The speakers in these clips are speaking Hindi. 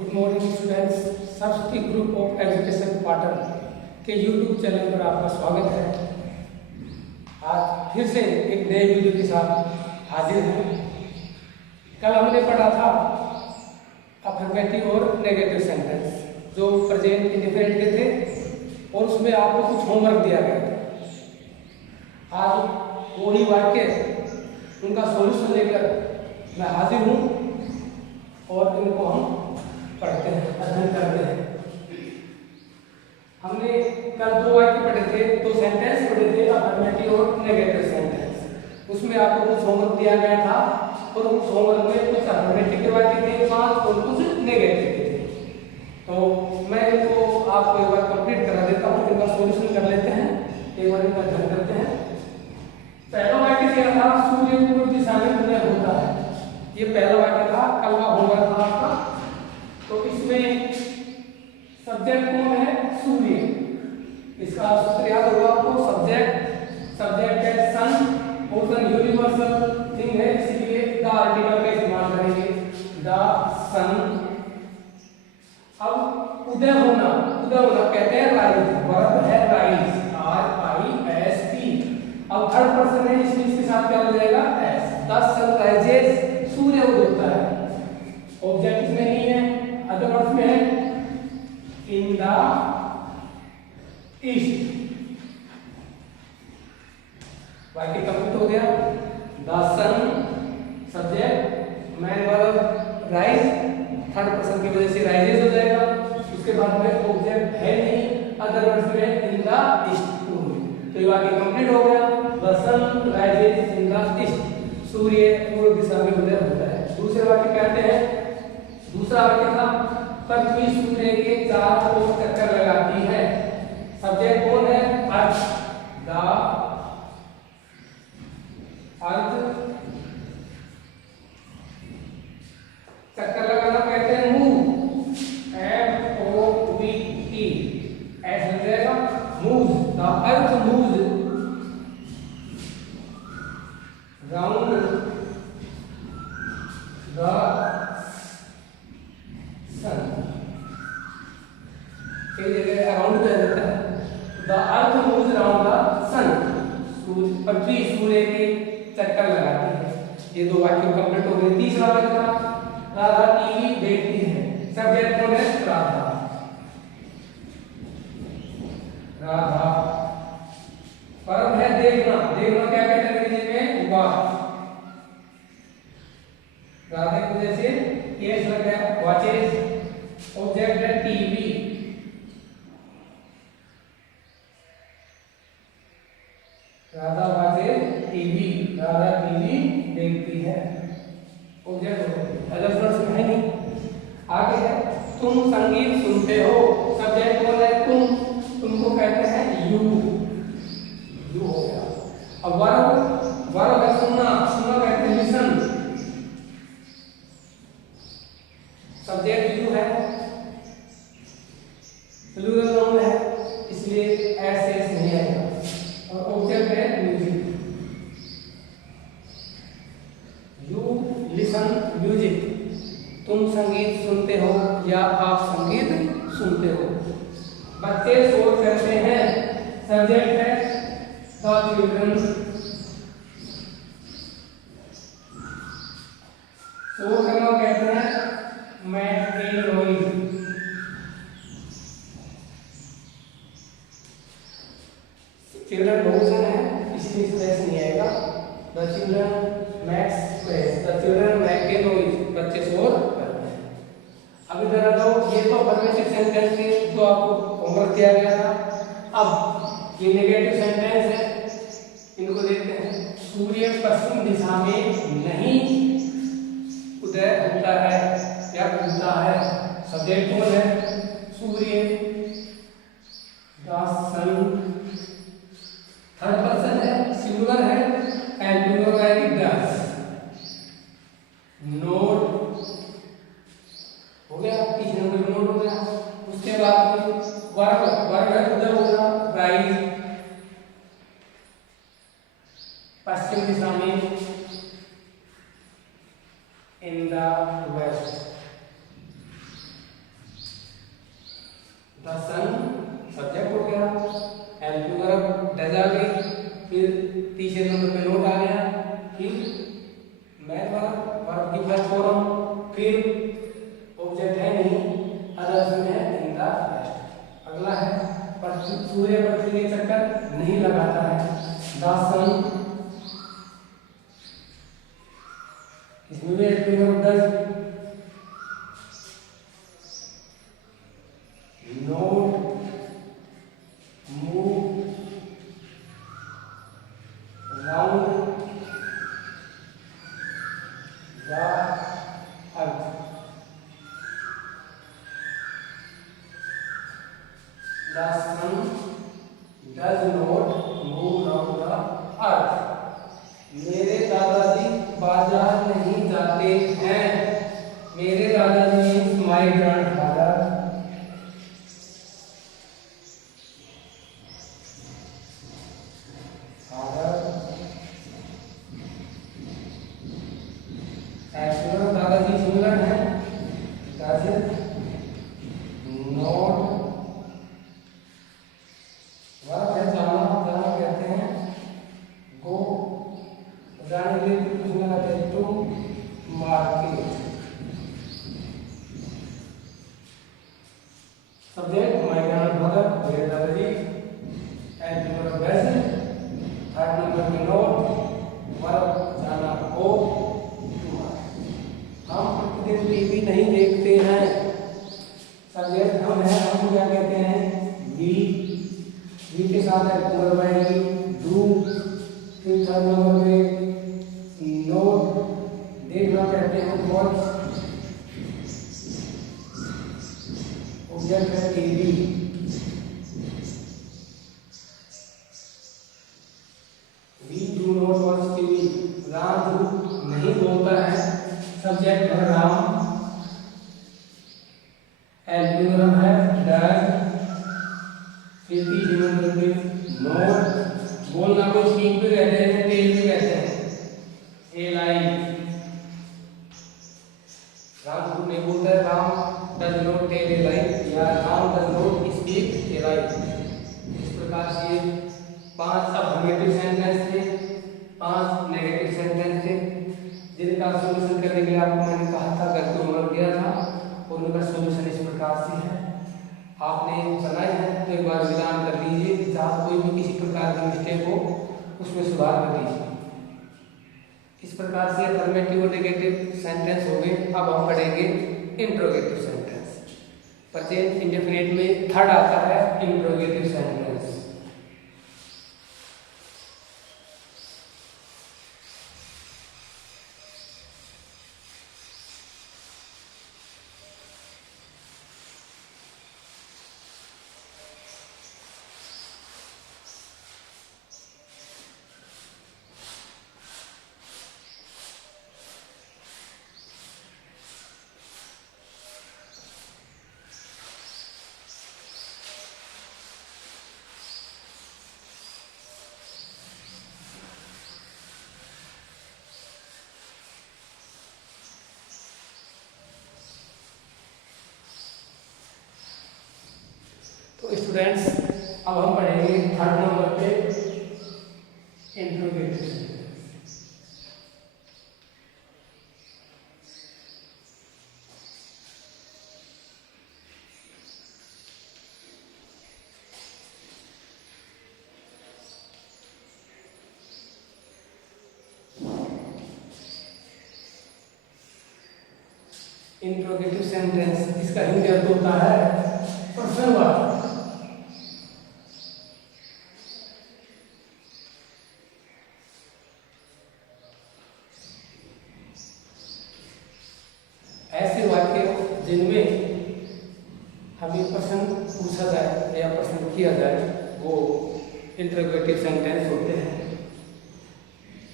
Good morning students. Saraswati group of education Patan के यूट्यूब चैनल पर आपका स्वागत है। आज फिर से एक नए वीडियो के साथ हाजिर हैं। कल हमने पढ़ा था अफर्मेटिव और नेगेटिव सेंटेंस जो प्रेजेंट इंडेफिनिट के थे और उसमें आपको कुछ होमवर्क दिया गया था। आज वही वाक्य उनका सॉल्यूशन लेकर मैं हाजिर हूँ और इनको हम पढ़ते हैं, अध्ययन करते हैं। हमने कल दो वाक्य पढ़े थे, दो सेंटेंस पढ़े थे, अफर्मेटिव और नेगेटिव सेंटेंस। उसमें आपको कुछ होमवर्क दिया गया था और उस होमवर्क में कुछ अफर्मेटिव के वाक्य थे 5 और कुछ नेगेटिव के थे। तो मैं इनको आपको एक बार कंप्लीट करा देता हूँ, इनका सॉल्यूशन कर लेते हैं, एक बार इनका अध्ययन करते हैं। पहला वाक्य क्या था? सूर्य पूर्व दिशा में उदय होता है। ये पहला वाक्य था, कल का होमवर्क था आपका। तो इसमें सब्जेक्ट कौन है? सूर्य। इसका सूत्र याद होगा आपको। सब्जेक्ट है सन और सन यूनिवर्सल थिंग है, इसलिए द आर्टिकल का इस्तेमाल करेंगे, द सन। अब उदय होना कहते हैं राइज, वर्ब है राइज, RISE। अब थर्ड पर्सन है, इसलिए इसके साथ क्या हो जाएगा? एस। द सन राइजेस, सूर्य उदय होता है। ऑब्जेक्ट इसमें नहीं है, अदर वर्ड्स में है इन द ईस्ट। वाक्य कंप्लीट हो गया। The sun subject, main verb rise, third person की वजह से राइजेस हो जाएगा। उसके बाद में ऑब्जेक्ट है नहीं, अदर वर्ड्स में इन द ईस्ट। तो ये वाक्य कंप्लीट हो गया। The sun rises in the east, सूर्य पूर्व दिशा में उदय होता है। दूसरे वाक्य कहते हैं, दूसरा वाक्य था पृथ्वी सूर्य के चारों ओर चक्कर लगाती है। सब्जेक्ट कौन है? Earth, the earth. चक्कर लगाना कहते हैं मूव, MOVE, ऐसे हो जाएगा move. The earth move round the sun. कई जगह अराउंड किया जाता है। The earth moves around the sun, पृथ्वी सूर्य के चक्कर लगाती है। ये दो वाक्य कंप्लीट हो गए। तीसरा वाक्य था राधा टीवी देखती है। सब्जेक्ट कौन है? राधा। वर्ब है देखना क्या कहते हैं अंग्रेजी में? वॉच। राधा की वजह से केस लग गया, वॉचेस। ऑब्जेक्ट है TV, Radha watches TV, Radha TV देखती है। ऑब्जेक्ट हो गया, अदर वर्ड्स में है नहीं। आगे है तुम संगीत सुनते हो। सब्जेक्ट कौन है? तुमको कहते हैं यू हो गया। अब वर्ब है सुनना कहते हैं लिसन। सब्जेक्ट यू है, प्लूरल नाउन है, इसलिए एस नहीं आएगा। और ऑब्जेक्ट है म्यूजिक, यू लिसन म्यूजिक। तुम संगीत सुनते हो या आप संगीत सुनते हो। बच्चे शोर करते हैं। सब्जेक्ट है द चिल्ड्रन। शोर करना कहते हैं मेक ए नॉइज। चिल्ड्रन बहुवचन है, इसलिए स्पेस नहीं आएगा। The children makes space, the children make a noise, बच्चे शोर करते हैं। अब इधर आ जाओ, ये तो अफर्मेटिव सेंटेंस थे जो आपको होमवर्क दिया गया था। अब ये नेगेटिव सेंटेंस है, इनको देखते हैं। सूर्य पश्चिम दिशा में नहीं उदय होता है या उगता है। सब्जेक्ट कौन है? सूर्य, द सन। थर्ड पर्सन है, सिंगुलर है, एंड प्लूरल है डस। नोट हो गया, तीसरे नंबर नोट हो गया। उसके बाद वर्ब है उदय होना, राइज, पश्चिम दिशा में, इन द वेस्ट। सूर्य पृथ्वी के चक्कर नहीं लगाता है। द सन, इसमें भी helping does not move round the earth. The sun does not move around the earth. मेरे दादाजी बाजार नहीं जाते हैं। मेरे दादाजी मीन्स माय ग्रैंडफादर। फादर दादाजी सिंगुलर है। does not जाना कहते हैं गो, जाने के लिए कुछ ना कहते हैं to market. Subject my grandfather, मेरे दादाजी। And number best, third number में नोट, वर्ब जाना हो टू मार्केट। हम प्रतिदिन टीवी नहीं देखते हैं। सब्जेक्ट हम हैं, हम क्या कहते हैं वी के साथ वर्ब आएगी डू। फिर थर्ड नंबर पे नोट, देखना कहते हैं वॉच। ऑब्जेक्ट है TV. We do not watch TV. Ram नहीं बोलता है। सब्जेक्ट है राम। एल्यूमिनियम है डज। फिर तीसरे नंबर पे नोट, बोलना को स्पीक भी कहते हैं, टेल भी कहते हैं। ए लाई, राम नहीं बोलता है। Ram does not tell a lie या Ram does not speak a lie. इस प्रकार से 5 अफर्मेटिव सेंटेंस थे, 5 नेगेटिव सेंटेंस थे, जिनका सॉल्यूशन करने के लिए आपको मैंने कहा था, घर पे होमवर्क दिया था, और उनका सॉल्यूशन इस प्रकार से है। आपने बनाए हैं तो एक बार विधान कर लीजिए। जहाँ कोई भी किसी प्रकार की मिस्टेक हो उसमें सुधार कर लीजिए। इस प्रकार से अफर्मेटिव और नेगेटिव सेंटेंस हो गए। अब हम पढ़ेंगे इंट्रोगेटिव सेंटेंस। प्रेजेंट इंडेफिनिट में थर्ड आता है इंट्रोगेटिव सेंटेंस। तो स्टूडेंट्स, अब हम पढ़ेंगे थर्ड नंबर पे इंट्रोगेटिव सेंटेंस। इंट्रोगेटिव सेंटेंस, इसका हिंदी अर्थ होता है प्रश्नवाचक। ऐसे वाक्य जिनमें हमें प्रश्न पूछा जाए या प्रश्न किया जाए वो इंट्रोगेटिव सेंटेंस होते हैं।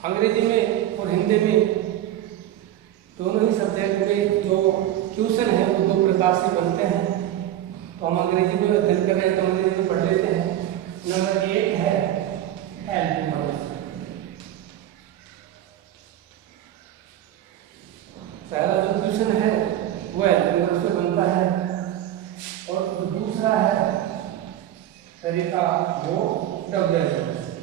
अंग्रेजी में और हिंदी में दोनों ही सब्जेक्ट में जो क्वेश्चन है वो 2 प्रकार से बनते हैं। तो हम अंग्रेजी में अध्ययन कर रहे हैं तो अंग्रेजी में पढ़ लेते हैं। नंबर 1 है हेल्पिंग वर्ब। पहला जो क्वेश्चन है वो हेल्पिंग वर्ब से बनता है, और जो दूसरा है तरीका वो डब्ल्यूएच वर्ब से।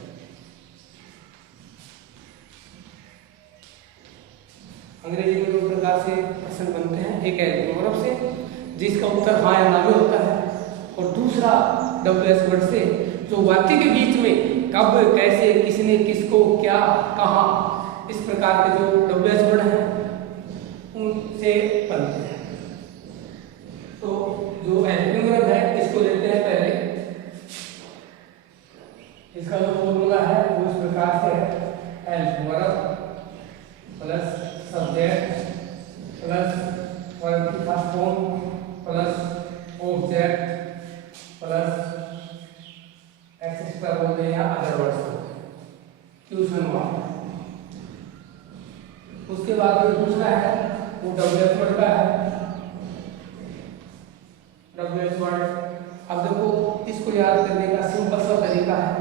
अंग्रेजी में 2 प्रकार से प्रश्न बनते हैं, एक हेल्पिंग वर्ब से जिसका उत्तर हाँ या ना भी होता है, और दूसरा डब्ल्यूएच वर्ड से तो वाक्य के बीच में कब, कैसे, किसने, किसको, क्या, कहाँ, इस प्रकार के जो डब्ल्यूएच वर्ड हैं उनसे बनते हैं। तो जो हेल्पिंग वर्ब है इसको लेते हैं पहले। इसका जो फॉर्मूला है वो इस प्रकार से है, helping verb plus subject plus verb की first form plus object plus etcetera बोलते हैं या अदर वर्ड्स क्वेश्चन मार्क। उसके बाद जो दूसरा है वो डब्ल्यूएच वर्ड का है। डब्ल्यूएच वर्ड, अब देखो इसको याद करने का सिंपल सा तरीका है,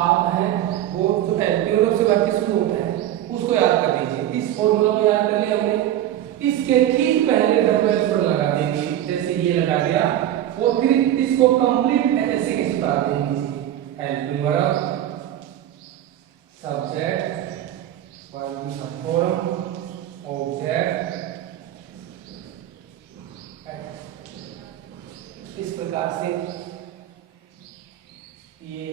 आप हैं वो जो हेल्पिंग से वाक्य शुरू होता है उसको याद कर लीजिए। इस फॉर्मूला को याद कर लिया हमने, इसके ठीक पहले डब्ल्यूएच वर्ड लगा देंगे, जैसे ये लगा दिया, और फिर इसको कंप्लीट ऐसे कैसे उतार देंगे, हेल्पिंग वर्ब सब्जेक्ट वर्ब की फॉर्म ऑब्जेक्ट, इस प्रकार से ये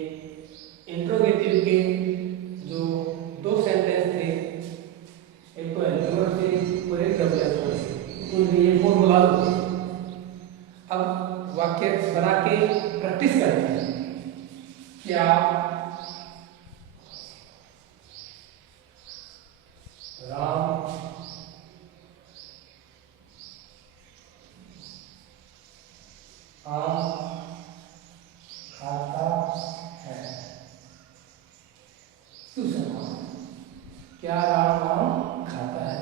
इंट्रोगेटिव के जो दो सेंटेंस थे, एक तो हेल्पिंग वर्ब से और एक डब्ल्यूएच वर्ड से, उनके ये फॉर्मूला। अब वाक्य बना के प्रैक्टिस करते हैं। क्या राम आम खाता है? क्या राम आम खाता है?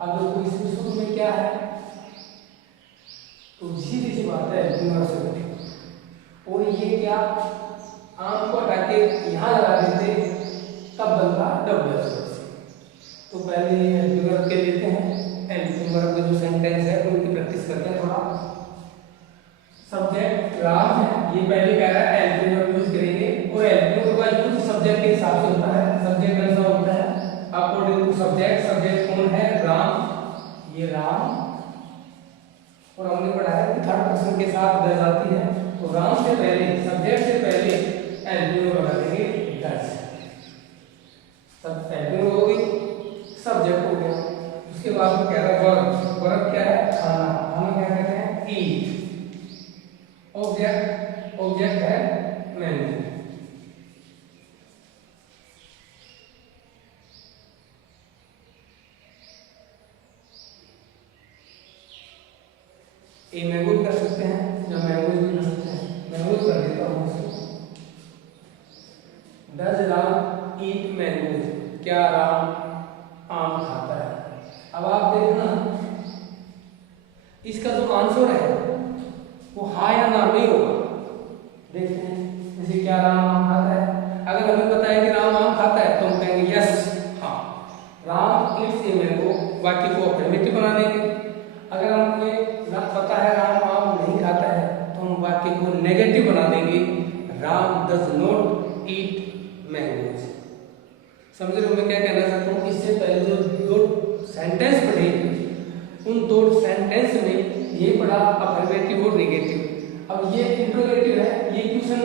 अब देखो इसमें शुरू में क्या है, तो सीधी सी बात है हेल्पिंग वर्ब से, और ये क्या आम को हटा के यहाँ लगा देते तब बनता डब्ल्यूएच वर्ड से। तो पहले हेल्पिंग वर्ब के लेते हैं, हेल्पिंग वर्ब के जो सेंटेंस है उनकी प्रैक्टिस करते हैं थोड़ा। सब्जेक्ट राम है, ये पहले कह रहा है हेल्पिंग वर्ब यूज करेंगे, और हेल्पिंग वर्ब का यूज सब्जेक्ट के हिसाब से होता है। सब्जेक्ट कैसा होता है, अकॉर्डिंग टू सब्जेक्ट। सब्जेक्ट कौन है, राम, ये राम, और हमने पढ़ा है कि थर्ड पर्सन के साथ दस आती है, तो राम से पहले, सब्जेक्ट से पहले हेल्पिंग वर्ब लगा देंगे दस। सब हेल्पिंग वर्ब हो गई, सब्जेक्ट हो गया। उसके बाद वो कह रहा है वर्ब, वर्ब क्या है, खाना, खाना क्या कहते हैं, ईट। ऑब्जेक्ट, ऑब्जेक्ट है मैंगो। ए मैंगो कर सकते हैं या मैंगोज भी कर सकते हैं, मैंगोज कर देता हूँ इसको। Does Ram eat mangoes? क्या राम आम खाता है? अब आप देखना इसका जो आंसर है वो हाँ या ना नहीं होगा। देखते हैं, जैसे क्या राम आम खाता है, अगर हमें पता है कि राम आम खाता है तो हम कहेंगे यस, हाँ राम ईट्स ए मैंगो, वाक्य को अफर्मेटिव बना देंगे। अगर हमें ना पता है राम आम नहीं खाता है तो हम वाक्य को नेगेटिव बना देंगे, Ram does not eat mangoes. समझ रहे हो मैं क्या कहना चाहता हूँ? इससे पहले जो दो सेंटेंस पढ़े उन दो सेंटेंस में ये पढ़ा अफर्मेटिव और नेगेटिव। अब ये इंट्रोगेटिव है, ये क्वेश्चन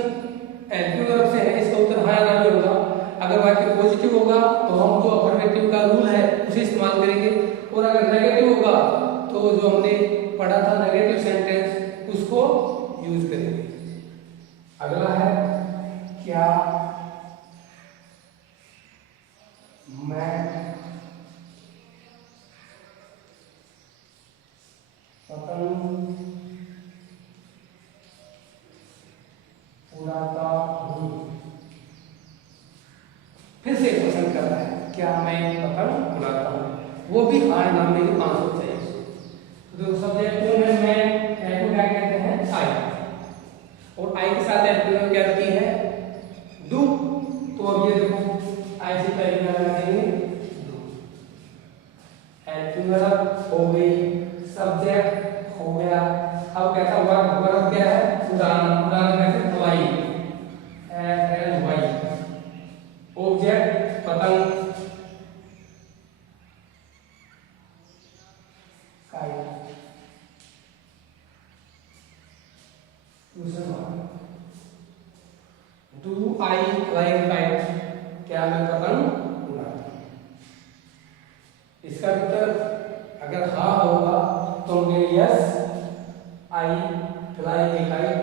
हेल्पिंग वर्ब से है, इसका उत्तर हाँ या ना में होगा। अगर वाक्य पॉजिटिव होगा तो हम जो अफर्मेटिव का रूल है उसे इस्तेमाल करेंगे, और अगर नेगेटिव होगा तो जो हमने पढ़ा था नेगेटिव सेंटेंस उसको यूज करेंगे। अगला है क्या मैं पतंग उड़ाता हूँ? फिर से क्वेश्चन कर रहा है, क्या मैं पतंग उड़ाता हूँ? वो भी हाँ नाम में आंसर चाहिए। तो सब्जेक्ट कौन है, मैं को क्या कहते हैं, आई, और आई के साथ एल्पिनो क्या होती है, डू। तो अब ये देखो आई से पहले क्या लगाएंगे, डू। एल्पिनो हो गई, सब्जेक्ट हो गया। अब कैसा वर्ब, वर्ब क्या है, उड़ाना, उड़ाना कैसे, फ्लाई, FLY। ऑब्जेक्ट पतंग, आई फ्लाई काइट, क्या मैं पतंग उड़ाता हूँ? इसका उत्तर अगर हाँ होगा तो होंगे yes I fly a kite,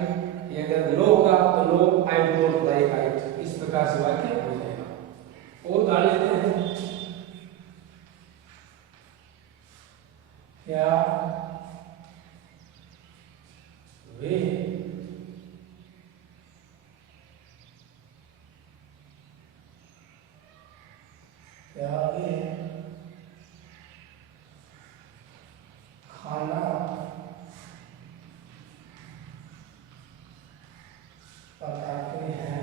ये अगर नो होगा तो no I do not fly kite. इस प्रकार से वाक्य हो जाएगा। और डाल लेते हैं, क्या वे खाना पकाते हैं?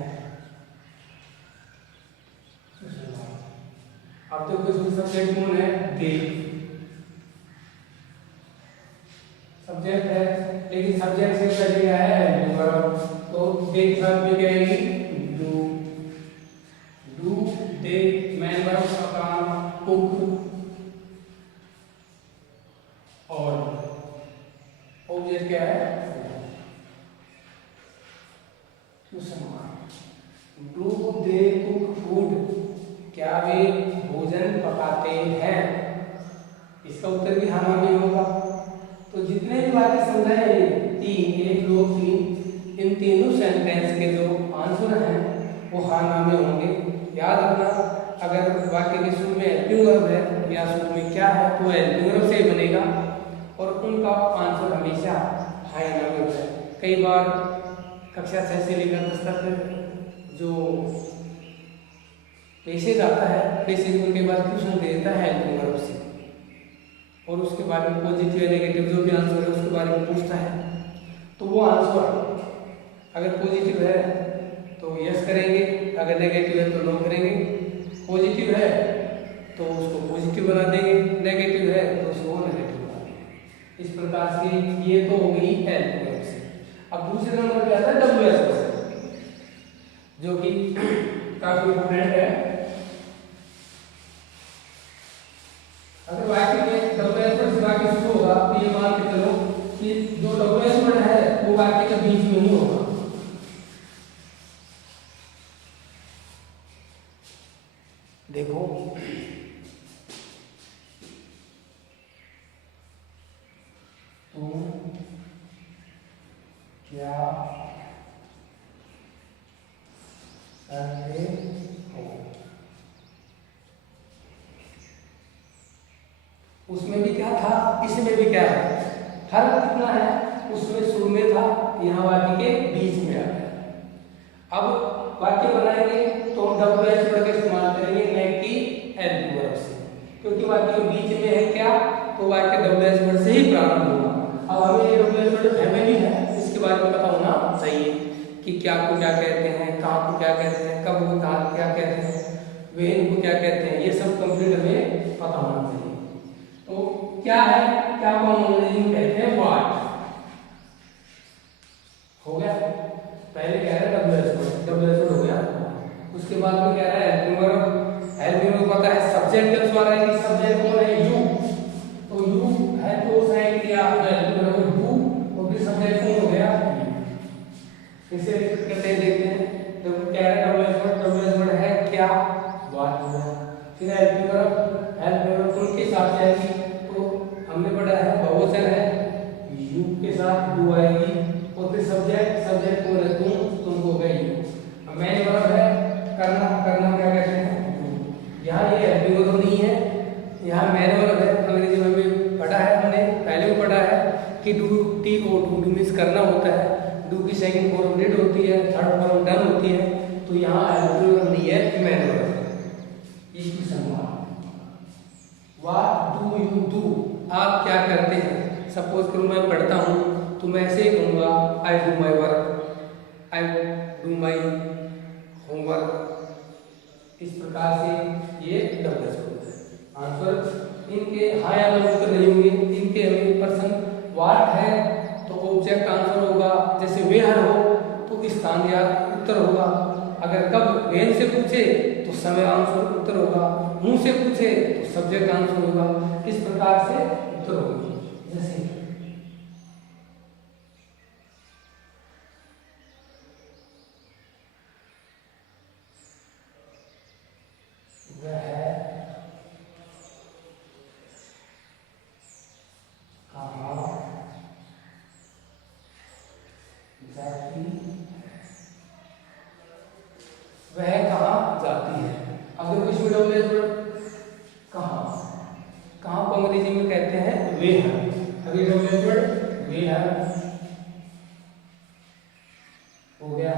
अब देखो इसमें सब्जेक्ट कौन है? दे सब्जेक्ट है, लेकिन सब्जेक्ट से पहले क्या है? वर्ब। तो दे के साथ भी क्या आएगी? Do. Do they man verb का काम कुक, और ऑब्जेक्ट क्या है? डू दे कुक फूड, क्या वे भोजन पकाते हैं? इसका उत्तर भी हाँ में होगा। तो जितने भी वाक्य समझाए, 3 1 2 3, इन तीनों सेंटेंस के जो आंसर हैं वो हाँ नाम में होंगे। याद रखना, अगर वाक्य के शुरू में हेल्पिंग वर्ब है या शुरू में क्या है तो हेल्पिंग वर्ब से बनेगा, और उनका आंसर हमेशा हाई नाम में होता है। कई बार कक्षा 6 से लेकर 10 तक जो पेशेज आता है, पेशेज उनके बाद क्वेश्चन देता है हेल्पिंग वर्ब से, और उसके बारे में पॉजिटिव या नेगेटिव जो भी आंसर है उसके बारे में पूछता है। तो वो आंसर अगर पॉजिटिव है तो यस करेंगे, अगर नेगेटिव है तो नो करेंगे। पॉजिटिव है तो उसको पॉजिटिव बना देंगे, नेगेटिव है तो उसको नेगेटिव बना देंगे। इस प्रकार से ये तो हो गई हेल्पिंग वर्ब से। अब दूसरे नंबर पे आता है WH, जो कि काफी इंपॉर्टेंट है। अगर वाक्य में WH वर्ड से वाक्य शुरू होगा तो ये मान के चलो कि जो WH वर्ड है वो वाक्य के बीच में ही होगा। देखो तुम क्या करते हो? उसमें भी क्या था, इसमें भी क्या है, फर्क कितना है? उसमें शुरू में था, यहाँ वाक्य के बीच में आ गया। अब वाक्य बनाएंगे तो हम WH वर्ड का इस्तेमाल करेंगे, न कि हेल्पिंग वर्ब से, क्योंकि वाक्य के बीच में है क्या, तो वाक्य WH वर्ड से ही प्रारंभ होगा। अब हमें ये WH वर्ड फैमिली है, इसके बारे में पता होना चाहिए कि क्या को क्या कहते हैं, कहाँ को क्या कहते हैं, कब को कहाँ क्या कहते हैं, वे इनको क्या कहते हैं, ये सब कंप्लीट हमें पता होना चाहिए। तो क्या है, क्या को हम अंग्रेजी में कहते हैं? व्हाट। हो गया, पहले कह रहा है WH हो गया। उसके बाद में कह रहा है हेल्पिंग वर्ब। हेल्पिंग वर्ब पता है सब्जेक्ट के अनुसार है कि सब्जेक्ट कौन है? यू। तो यू है तो है कि आप हेल्पिंग वर्ब यू, और फिर सब्जेक्ट कौन हो गया? इसे करते हैं, देखते हैं। तो कह रहा है WH वर्ड है क्या? व्हाट हो गया। फिर हेल्पिंग वर्ब उनके साथ जाएगी, तो हमने पढ़ा है बहुवचन है, यू के साथ डू आएगी, और फिर सब्जेक्ट को रखूं तुमको गई। अब मेन वर्ब है करना क्या कहते हैं? यहाँ ये हेल्पिंग वर्ब नहीं है, यहाँ मेन वर्ब है। अंग्रेजी में भी पढ़ा है, हमने पहले भी पढ़ा है कि डू डू मींस करना होता है, डू की सेकंड फॉर्म डिड होती है, थर्ड फॉर्म डन होती है। तो यहाँ हेल्पिंग वर्ब नहीं है, मेन वर्ब है। इसकी संभावना व्हाट डू यू डू, आप क्या करते हैं? सपोज करूँ मैं पढ़ता हूँ तो मैं ऐसे ही कहूँगा I do my work, I do my homework. इस प्रकार से ये WH वर्ड है। आंसर इनके हाँ या ना उत्तर नहीं होंगे, इनके हमें पर्सन व्हाट है तो ऑब्जेक्ट आंसर होगा, जैसे वेयर हो तो स्थान या उत्तर होगा। अगर कब वेन से पूछे तो समय आंसर उत्तर होगा, मुंह से पूछे तो सब्जेक्ट आंसर होगा। इस प्रकार से उत्तर होगी। जैसे वे हैव हो गया।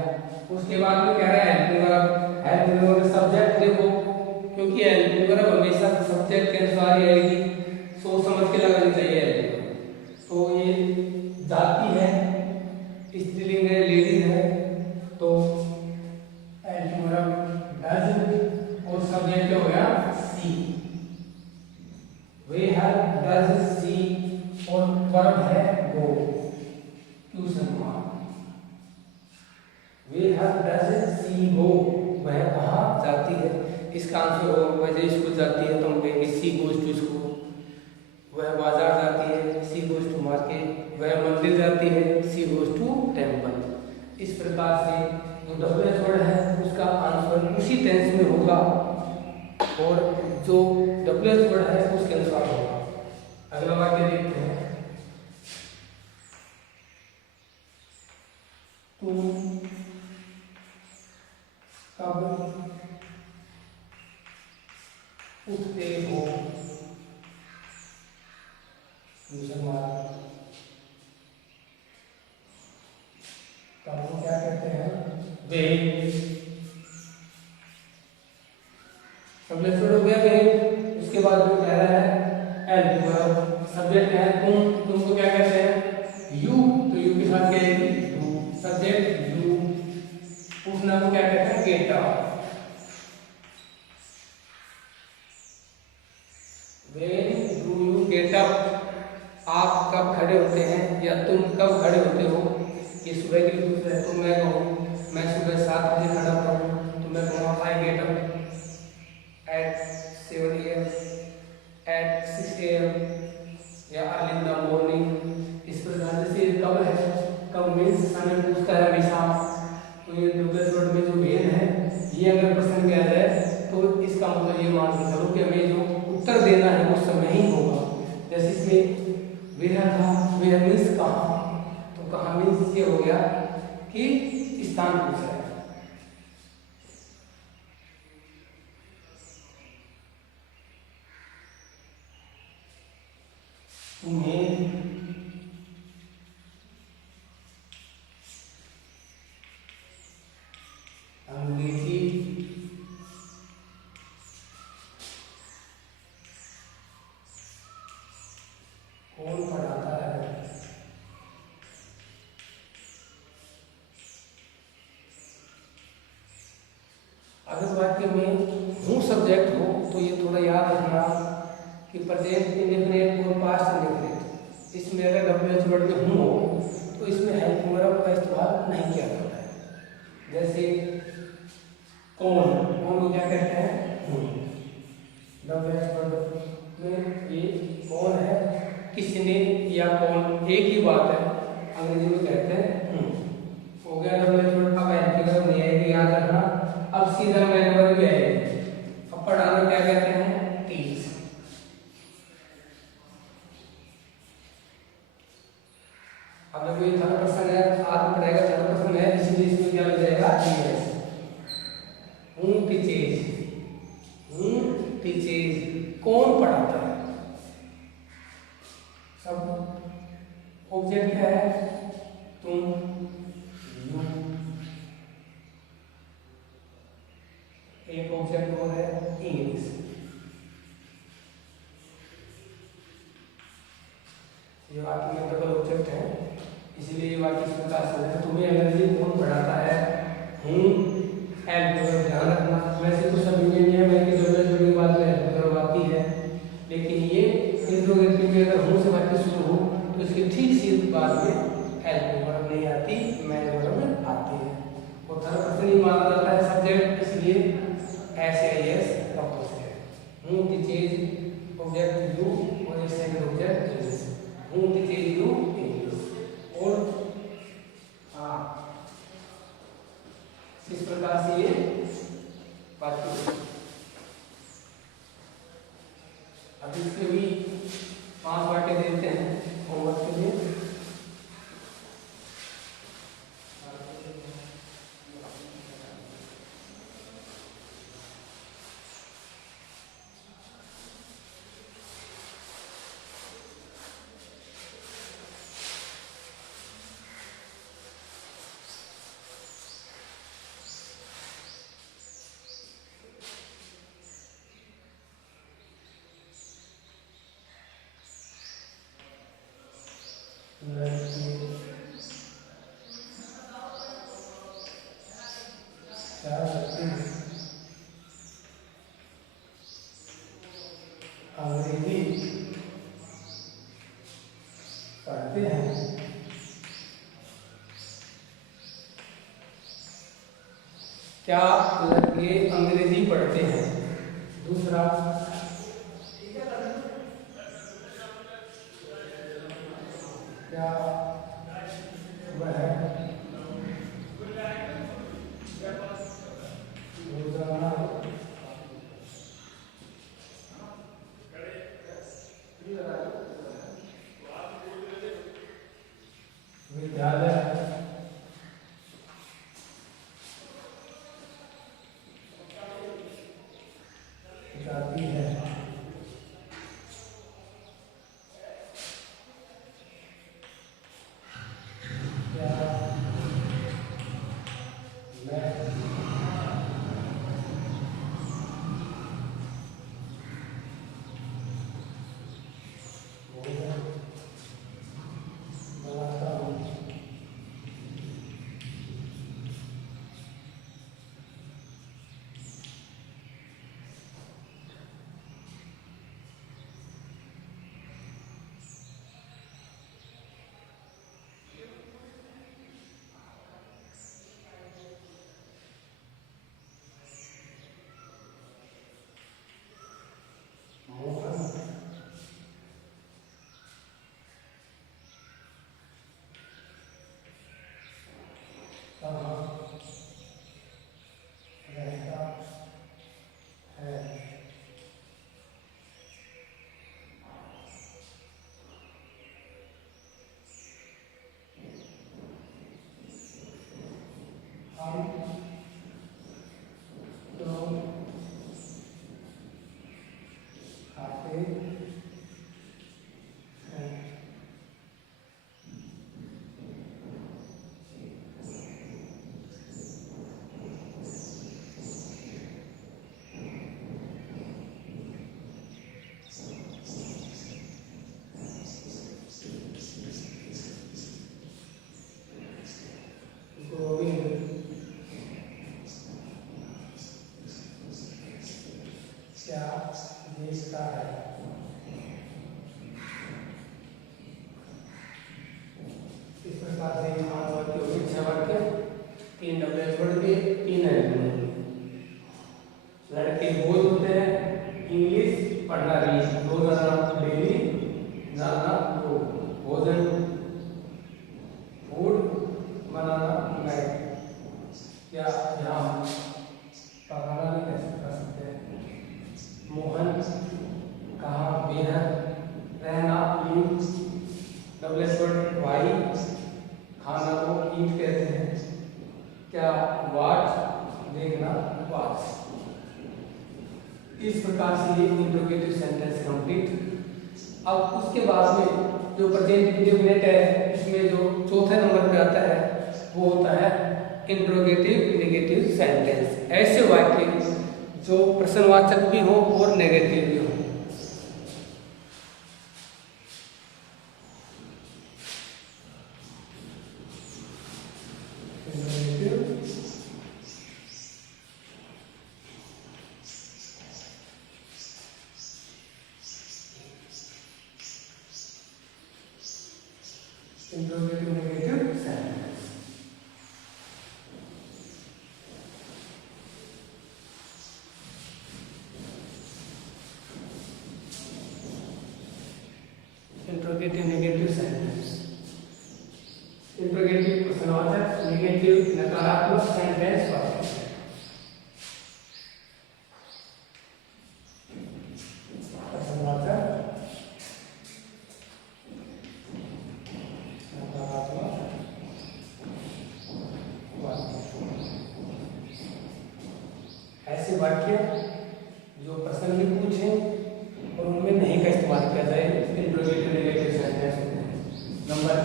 उसके बाद में कह रहा है helping verb. Helping verb subject देखो, क्योंकि हेल्पिंग वर्ब हमेशा सब्जेक्ट के अनुसार ही आएगी, सोच समझ के लगानी चाहिए हेल्पिंग वर्ब। तो ये जाती है, स्त्रीलिंग है, लेडी है, तो हेल्पिंग वर्ब डज और सब्जेक्ट क्या हो गया सी। वे हैव डज सी और वर्ब है go, question mark. Where have does she go, वह कहाँ जाती है। इसका आंसर हो वह स्कूल जाती है तो हम कहेंगे सी गोज टू स्कूल। वह बाजार जाती है, सी गोज टू मार्केट। वह मंदिर जाती है, सी गोज टू टेम्पल। इस प्रकार से जो डब्ल्यूएच वर्ड है उसका आंसर उसी टेंस में होगा और जो डब्ल्यूएच वर्ड है उसके अनुसार होगा। अगला वाक्य देखते हैं। तुम कब उठते हो, तब हम क्या कहते हैं वे। सब्जेक्ट हो गया वे। उसके बाद जो कह रहा है हेल्पिंग वर्ब, सब्जेक्ट है तुम, तुमको क्या कहते हैं यू, तो यू के साथ क्या है यू, सब्जेक्ट यू। उठना को क्या कहते हैं get up. When do you get up? आप कब खड़े होते हैं या तुम कब खड़े होते हो। ये सुबह की पूछ रहे तो मैं कहूँ मैं सुबह 7 बजे खड़ा होता हूँ, तो मैं कहूँगा I get up at 7 AM, at 6 AM या early in the morning। इस प्रकार से कब है, कब मीन्स समय पूछता है हमेशा। तो ये डब्ल्यूएच वर्ड में जो वेन है, ये अगर प्रश्न किया जाए तो इसका मतलब ये मान के चलो कि हमें जो उत्तर देना है वो समय ही होगा। जैसे इसमें वेयर था, वेयर मीन्स कहाँ, तो कहाँ मीन्स ये हो गया कि स्थान पूछ रहा है। तुम्हें अंग्रेजी कौन पढ़ाता है। अगर वाक्य में हूँ सब्जेक्ट हो तो ये थोड़ा याद रखना कि प्रेजेंट इंडेफिनिट और पास्ट इंडेफिनिट, इसमें अगर डब्ल्यूएच वर्ड में हूँ हो तो इसमें हेल्पिंग वर्ब का इस्तेमाल नहीं किया जाता है। जैसे कौन, कौन को क्या कहते हैं हूँ। डब्ल्यूएच वर्ड में ये कौन है, किसने या कौन एक ही बात है, अंग्रेजी में कहते हैं हो गया डब्ल्यूएच वर्ड। अब हेल्पिंग वर्ब नहीं आएगी, याद रखना। अब सीधा मैन वर्ब भी आएगी। अब पढ़ाना क्या कहते हैं टीच। अब जब ये थर्ड पर्सन है, आदमी पढ़ेगा थर्ड पर्सन है, इसलिए इसमें क्या हो जाएगा टीएस। हूँ टीचेज, हूँ टीचेज, कौन पढ़ाता है। सब ऑब्जेक्ट क्या है तुम, यू। एक ऑब्जेक्ट और है इंग्लिश। ये वाक्य में डबल ऑब्जेक्ट है, इसलिए ये वाक्य इस प्रकार से है। तुम्हें अंग्रेजी कौन पढ़ाता है हूँ हेल्पिंग वर्ब, ध्यान रखना। वैसे तो सभी में है मैं कि डब्ल्यूएच वर्ड की बात में हेल्पिंग वर्ब आती है, लेकिन ये इंट्रोगेटिव में अगर हूँ से वाक्य शुरू हो तो इसके ठीक सी बाद में हेल्पिंग वर्ब नहीं आती, मैन वर्ब आती है। और थर्ड पर्सन ही माना जाता है सब्जेक्ट, इसलिए एस हूँ टीचेज ऑब्जेक्ट यू और एक सेकंड ऑब्जेक्ट इंग्लिश। हूँ टीचेज यू इंग्लिश। और हाँ इस प्रकार से ये वाक्य। अब इसके भी 5 वाक्य देते हैं होमवर्क के लिए। हैं। क्या ये अंग्रेजी पढ़ते हैं? दूसरा, क्या वह रोजाना विद्यालय जाती है? क्या मैं भोजन बनाता हूँ? मोहन कहाँ रहता है? हम तो खाते हैं। गोविंद क्या देखता है? इस प्रकार से हाँ वाक्य हो गए, 6 वाक्य, 3 डबल छोड़ के 3 है। लड़के बोल होते हैं इंग्लिश पढ़ना रही, रोजाना डेली जाना, वो भोजन फूड बनाना मैथ। क्या यहाँ पकाना नहीं कैसे कर सकते हैं? मोहन कहाँ बेहद रहना लीव डबल एस वाई खाना को ईट कहते हैं। क्या वाच देखना वाच। इस प्रकार से ये इंट्रोगेटिव सेंटेंस कंप्लीट। अब उसके बाद में जो प्रेजेंट इंडेफिनिट है, इसमें जो चौथे नंबर पे आता है वो होता है इंट्रोगेटिव नेगेटिव सेंटेंस। ऐसे वाक्य जो प्रश्नवाचक भी हो और नेगेटिव भी हो। Interrogative negative sentence. Interrogative negative sentence. Interrogative प्रश्नवाचक, negative नकारात्मक सेंटेंस वाक्य। प्रश्नवाचक ऐसे वाक्य जो प्रश्न भी पूछे और उनमें नहीं का इस्तेमाल किया जाए, इंट्रोगेटिव नेगेटिव सेंटेंस होते हैं। नंबर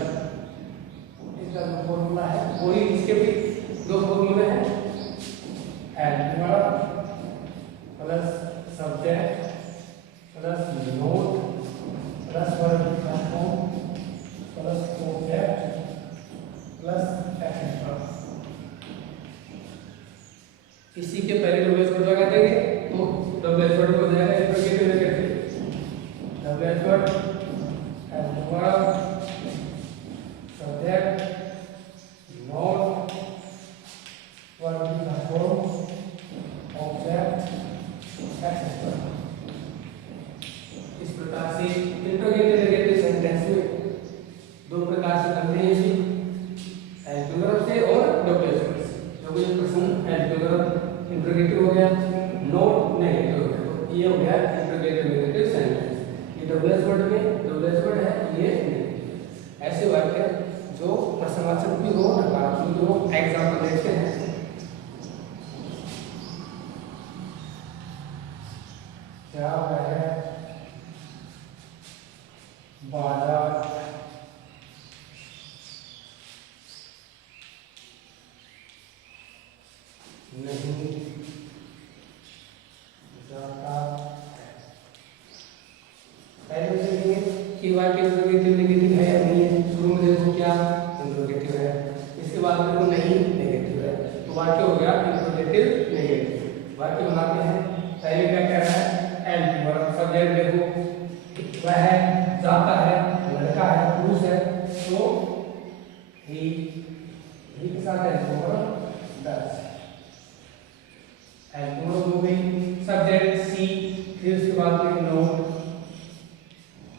इसका जो फॉर्मूला है वही, इसके भी 2 फॉर्मूले हैं, adverb plus subject plus note plus verb form plus object plus action. इसी के पहले डबल एस वर्ड लगा देंगे तो डबल एस वर्ड हो जाएगा interrogative negative. Double S word adverb से बनते हैं इसी एल्टोग्राफ से और डब्ल्यूएच वर्ड से। जो कि प्रश्न एल्टोग्राफ इंट्रोगेटिव हो गया, नोट नेगेटिव हो गया, तो ये हो गया इंट्रोगेटिव नेगेटिव सेंटेंस। ये डब्ल्यूएच वर्ड में डब्ल्यूएच वर्ड है, ये नेगेटिव। ऐसे वाक्य जो प्रश्नवाचक भी हो नकारात्मक भी हो। एग्जाम्पल देखते हैं। क्या वह बाजार नहीं जाता है। पहले देखेंगे कि वाक्य इंट्रोगेटिव नेगेटिव है या नहीं है। शुरू में देखो क्या इंट्रोगेटिव है, इसके बाद देखो नहीं नेगेटिव है, तो वाक्य हो गया इंट्रोगेटिव नेगेटिव। वाक्य बनाते हैं। पहले क्या कह रहा है, एल्टोग्राफ सब्जेक्ट देखो वह जाता है, लड़का है, पुरुष है, तो ही के साथ एल्टोग्राफ डज। एल्टोग्राफ हो गई, सब्जेक्ट सी, फिर उसके बाद में नोट,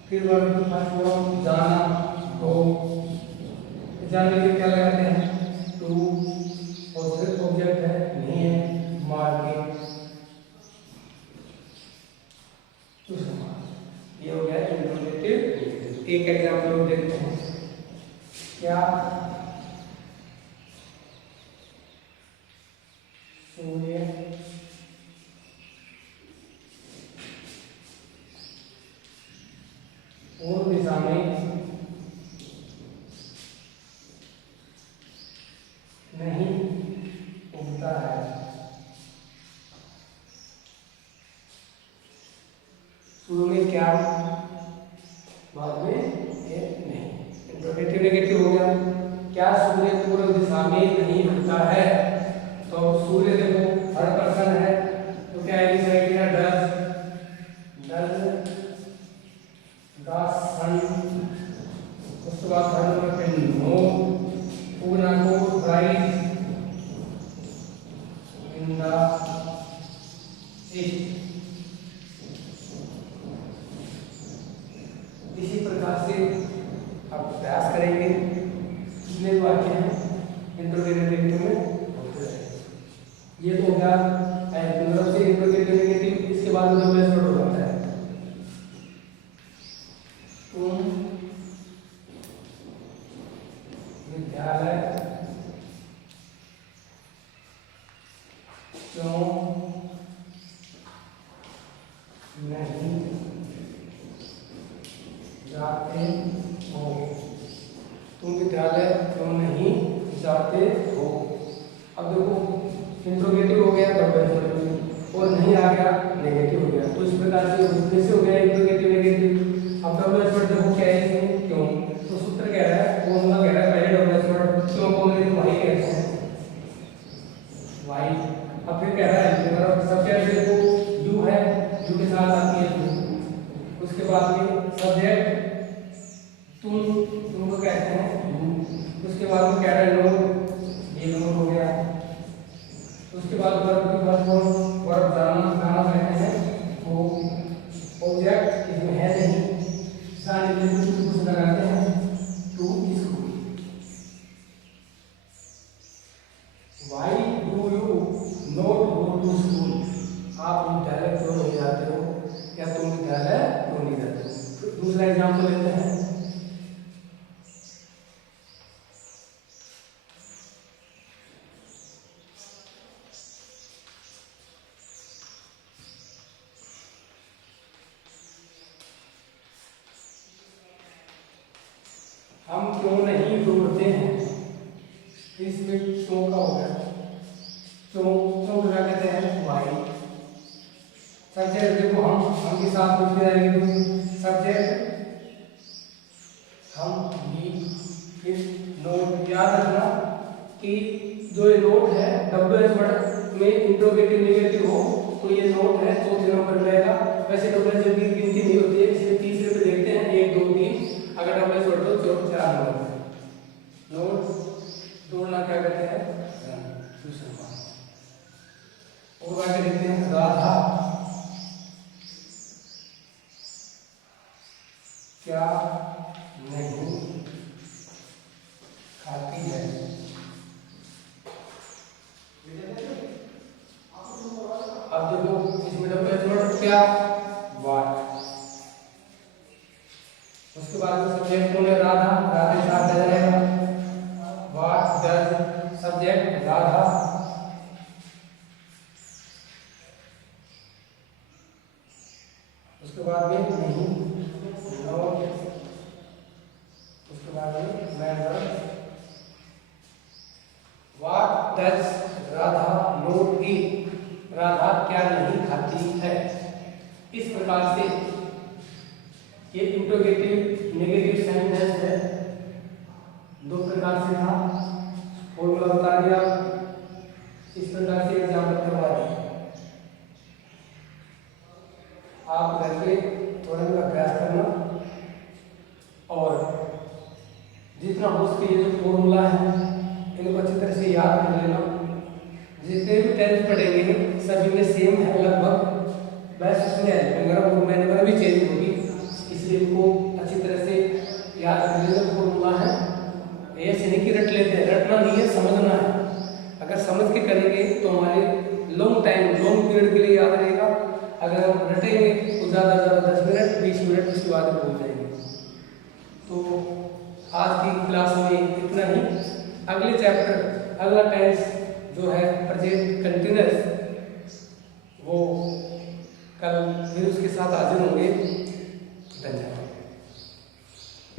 फिर वर्ब की फर्स्ट फॉर्म जाना, गो। जाने के क्या लगाते हैं, टू, और ऑब्जेक्ट है नहीं है, मार्केट। ये हो गया इंट्रोगेटिव। एक एग्जांपल देखते हैं। क्या सूर्य पूर्व दिशा में नहीं उगता है। शुरू में क्या, बाद में ये नहीं। इंट्रोगेटिव नेगेटिव हो गया। क्या सूर्य पूर्व दिशा में नहीं उगता है, तो सूर्य देखो थर्ड पर्सन है, तो क्या है, डज द सन। उसके बाद थर्ड नंबर पे नो, उगना को राइज इन द ईस्ट। इसी प्रकार से आप प्रयास करेंगे। कितने वाक्य हैं इंट्रोगेटिव नेगेटिव में होते हैं। ये तो हो गया एल्टोग्राफ से इंट्रोगेटिव नेगेटिव। इसके बाद में डब्ल्यूएच वर्ड हो जाता है। तुम विद्यालय क्यों नहीं जाते हो, तुम विद्यालय क्यों नहीं जाते हो। अब देखो इंट्रोगेटिव हो गया डब्ल्यूएच और नहीं आ गया नेगेटिव हो गया, तो इस प्रकार से कैसे हो गया इंट्रोगेटिव नेगेटिव। अब डब्ल्यूएच वर्ड देखो क्या है इसमें, क्यों, तो सूत्र कह रहा है, फॉर्मूला कह रहा है, पहले डब्ल्यूएच वर्ड क्यों को में वाई कहते हैं, वाई। अब फिर कह रहा है सब्जेक्ट देखो यू है, यू के साथ आती है यू। उसके बाद में सब्जेक्ट तुम को कहते हैं यू। उसके बाद में कह रहा है लोग, ये लोग हो गया। उसके बाद वर्ब की फर्स्ट फॉर्म, वर्ब जाना कहते हैं, वो ऑब्जेक्ट इसमें है नहीं, जाने के लिए कुछ लगाते हैं, to school. Why do you not go to school? आप विद्यालय क्यों नहीं जाते हो, या तुम विद्यालय क्यों नहीं जाते हो। दूसरा एग्जाम्पल लेते हैं। हम क्यों नहीं दौड़ते हैं, इसमें क्यों का हो गया, क्यों क्यों क्या कहते हैं, वाई। सब्जेक्ट देखो हम के साथ जुड़ जाएंगे, तो सब्जेक्ट हम भी, फिर नोट। याद रखना कि जो ये नोट है डब्ल्यूएच वर्ड में इंट्रोगेटिव नेगेटिव हो, तो ये नोट है चौथे नंबर पर रहेगा। वैसे डब्ल्यूएच वर्ड की गिनती नहीं होती है, इसलिए तीसरे पे देखते हैं, 1 2 3। अगर डब्ल्यूएच वर्ड तो 4 नंबर नोट। दौड़ना क्या कहते हैं, दूसरा बात। और वाक्य देखते हैं। राधा क्या नहीं खाती है। अब देखो इसमें डब्ल्यू क्या वाट। उसके बाद में सब्जेक्ट कौन है राधा, राधे साथ आ जाएगा वाट डज सब्जेक्ट राधा। उसके बाद में नहीं नोट, उसके बाद में matter what does Radha not eat, Radha क्या नहीं खाती है। इस प्रकार से ये इंट्रोगेटिव नेगेटिव सेंटेंस है, दो प्रकार से था, फॉर्मूला बता दिया, इस प्रकार से एग्जाम्पल करवा दिया। आप घर पे थोड़ा सा अभ्यास करना और जितना हो सके ये जो फॉर्मूला है इनको अच्छी तरह से याद कर लेना। जितने भी टेंस पढ़ेंगे सभी में सेम है लगभग, बस इसमें हेल्पिंग वगैरह भी चेंज होगी, इसलिए इनको अच्छी तरह से याद कर लेना। फॉर्मूला है ऐसे नहीं कि रट लेते हैं, रटना नहीं है, समझना है। अगर समझ के करेंगे तो हमारे लॉन्ग पीरियड के लिए याद रहेगा। अगर हम रटेंगे तो ज़्यादा 10 मिनट 20 मिनट उसके बाद भूल जाएंगे। तो आज की क्लास में इतना ही। अगले चैप्टर अगला टेंस जो है प्रेजेंट कंटिन्यूअस, वो कल फिर उसके साथ हाजिर होंगे।